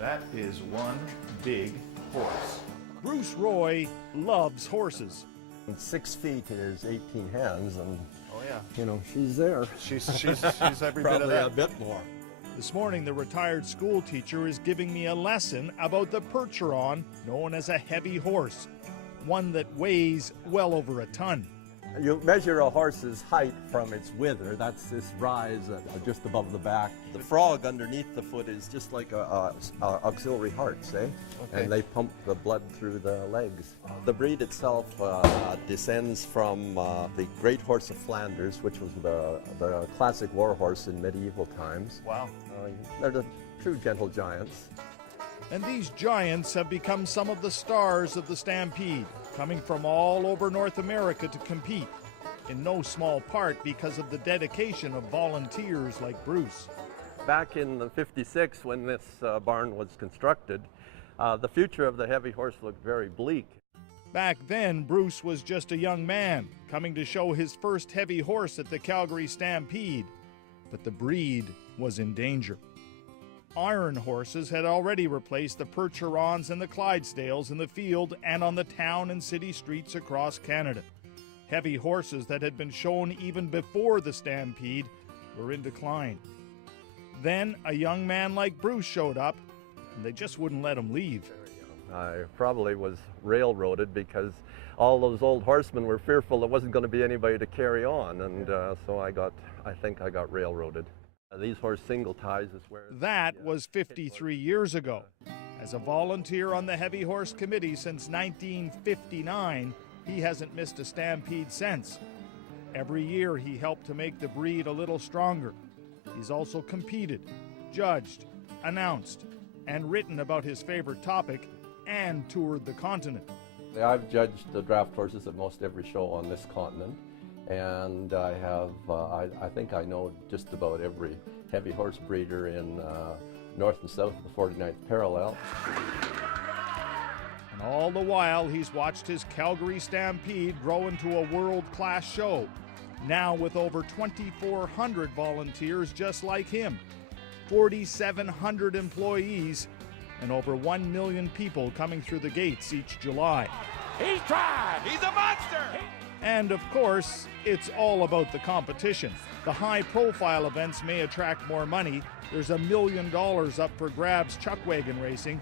That is one big horse. Bruce Roy loves horses. 6 feet is 18 hands, and Oh yeah, you know, she's there. she's every bit of Probably that. a bit more. This morning, the retired school teacher is giving me a lesson about the percheron, known as a heavy horse, one that weighs well over a ton. You measure a horse's height from its wither. That's this rise just above the back. The frog underneath the foot is just like a auxiliary hearts, eh? Okay. And they pump the blood through the legs. The breed itself descends from the Great Horse of Flanders, which was the classic war horse in medieval times. Wow. They're the true gentle giants. And these giants have become some of the stars of the Stampede, coming from all over North America to compete, in no small part because of the dedication of volunteers like Bruce. Back in '56, when this barn was constructed, the future of the heavy horse looked very bleak. Back then, Bruce was just a young man, coming to show his first heavy horse at the Calgary Stampede, but the breed was in danger. Iron horses had already replaced the percherons and the Clydesdales in the field and on the town and city streets across Canada. Heavy horses that had been shown even before the Stampede were in decline. Then a young man like Bruce showed up, and they just wouldn't let him leave. I probably was railroaded because all those old horsemen were fearful there wasn't going to be anybody to carry on, and so I think I got railroaded. These horse single ties is where... That was 53 years ago. As a volunteer on the Heavy Horse Committee since 1959, he hasn't missed a stampede since. Every year he helped to make the breed a little stronger. He's also competed, judged, announced, and written about his favorite topic, and toured the continent. I've judged the draft horses at most every show on this continent, and I have, I think I know just about every heavy horse breeder in north and south of the 49th parallel. And all the while, he's watched his Calgary Stampede grow into a world-class show, now with over 2,400 volunteers just like him, 4,700 employees, and over 1 million people coming through the gates each July. He's tried! He's a monster! And of course, it's all about the competition. The high-profile events may attract more money. There's $1 million up for grabs chuck wagon racing.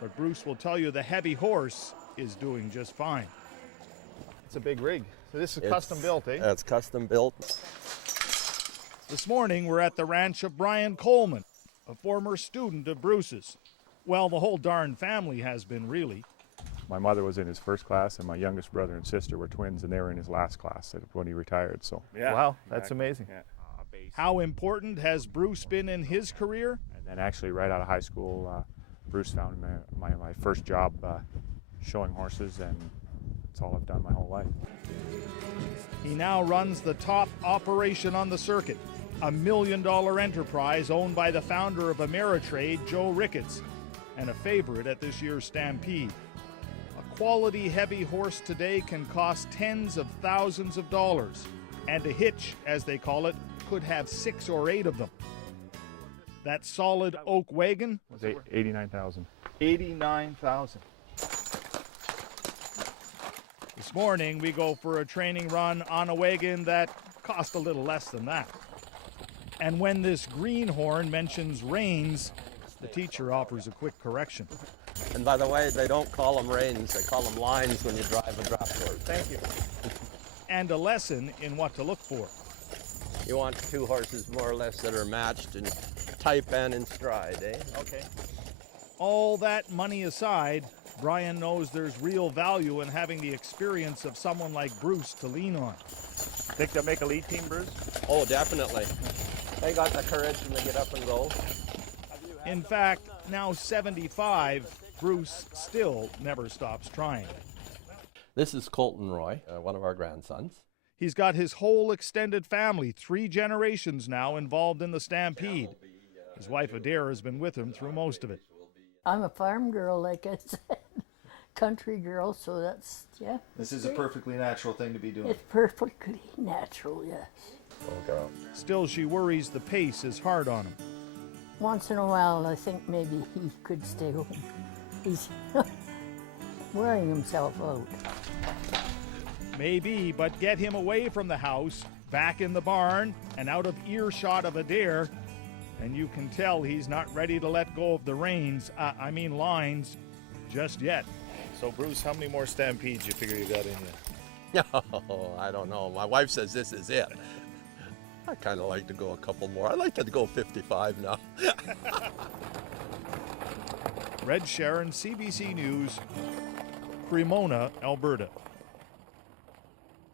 But Bruce will tell you the heavy horse is doing just fine. It's a big rig. So this is custom built, eh? It's custom built. This morning, we're at the ranch of Brian Coleman, a former student of Bruce's. Well, the whole darn family has been, really. My mother was in his first class, and my youngest brother and sister were twins, and they were in his last class when he retired. So Wow, that's amazing. Yeah. How important has Bruce been in his career? And then actually right out of high school, Bruce found my first job showing horses, and that's all I've done my whole life. He now runs the top operation on the circuit, a $1 million enterprise owned by the founder of Ameritrade, Joe Ricketts, and a favorite at this year's Stampede. A quality heavy horse today can cost tens of thousands of dollars, and a hitch, as they call it, could have 6 or 8 of them. That solid oak wagon Was $89,000. 89,000. This morning, we go for a training run on a wagon that cost a little less than that. And when this greenhorn mentions reins, the teacher offers a quick correction. And by the way, they don't call them reins, they call them lines when you drive a draft horse. Thank you. And a lesson in what to look for. You want 2 horses more or less that are matched in type and in stride, eh? Okay. All that money aside, Brian knows there's real value in having the experience of someone like Bruce to lean on. Think they'll make a lead team, Bruce? Oh, definitely. They got the courage and they get up and go. In fact, now 75, Bruce still never stops trying. This is Colton Roy, one of our grandsons. He's got his whole extended family, 3 generations now, involved in the Stampede. His wife Adair has been with him through most of it. I'm a farm girl, like I said, country girl, so that's, yeah. This is a perfectly natural thing to be doing. It's perfectly natural, yes. Oh, girl. Still, she worries the pace is hard on him. Once in a while, I think maybe he could stay home. He's wearing himself out. Maybe, but get him away from the house, back in the barn, and out of earshot of Adair, and you can tell he's not ready to let go of the reins, lines, just yet. So, Bruce, how many more Stampedes you figure you got in you? Oh, I don't know. My wife says this is it. I kind of like to go a couple more. I like to go 55 now. Red Sharon, CBC News, Cremona, Alberta.